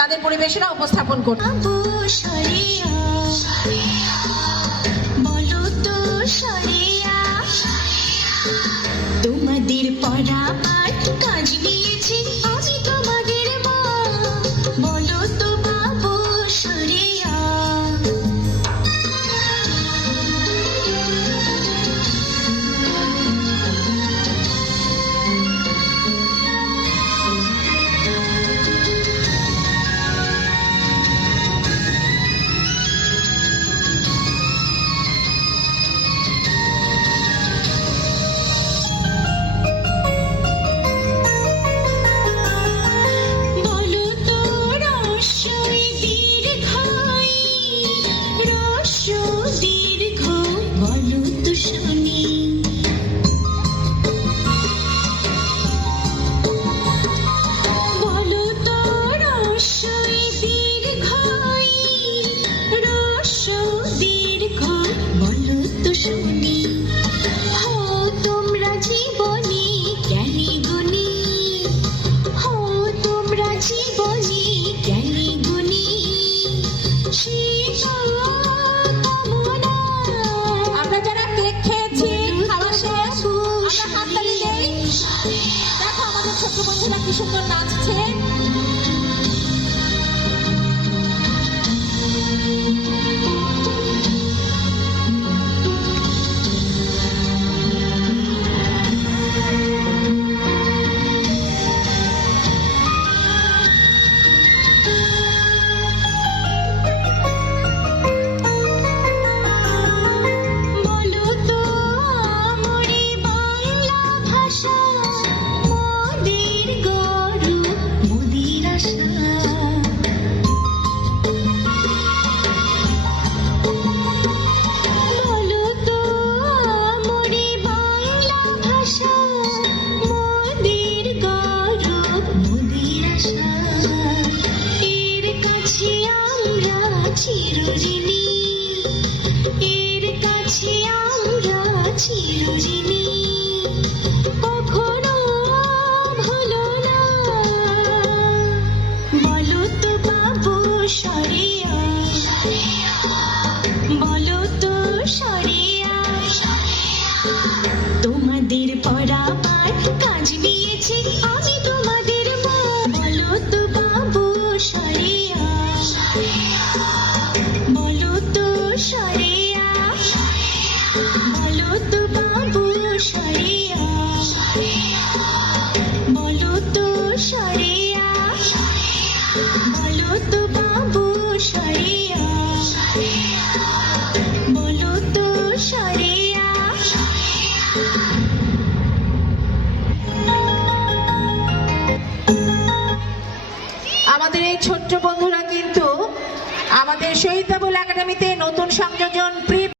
তাদের পরিবেশনা উপস্থাপন করত। তোমাদের পড়া পাঠ কাজ নিয়েছি আমি তোমাদের মা, বলো তো বাবু সরিয়া। আমরা যারা কেক খেয়েছি, খাওয়া শেষ, আমরা হাততালি দেই। দেখো আমাদের ছোট্ট বন্ধুরা কি সুন্দর নাচছে। চিরঋণী, এর কাছে আমরা চিরঋণী, কখনো ভুলো না। বলো তো বাবু সরিয়া, বলো তো সরিয়া। তোমাদের পড়া পাঠ কাজ নিয়েছি আমি তোমাদের মা, বলো তো বাবু সরিয়া, বলো তো সরিয়া, বলো তো বাবু সরিয়া, বলো তো সরিয়া, বলো তো বাবু সরিয়া, বলো তো সরিয়া। আমাদের এই ছোট্ট বন্ধুরা কিন্তু আমাদের শহীদ বাবুল একাডেমিতে নতুন সংযোজন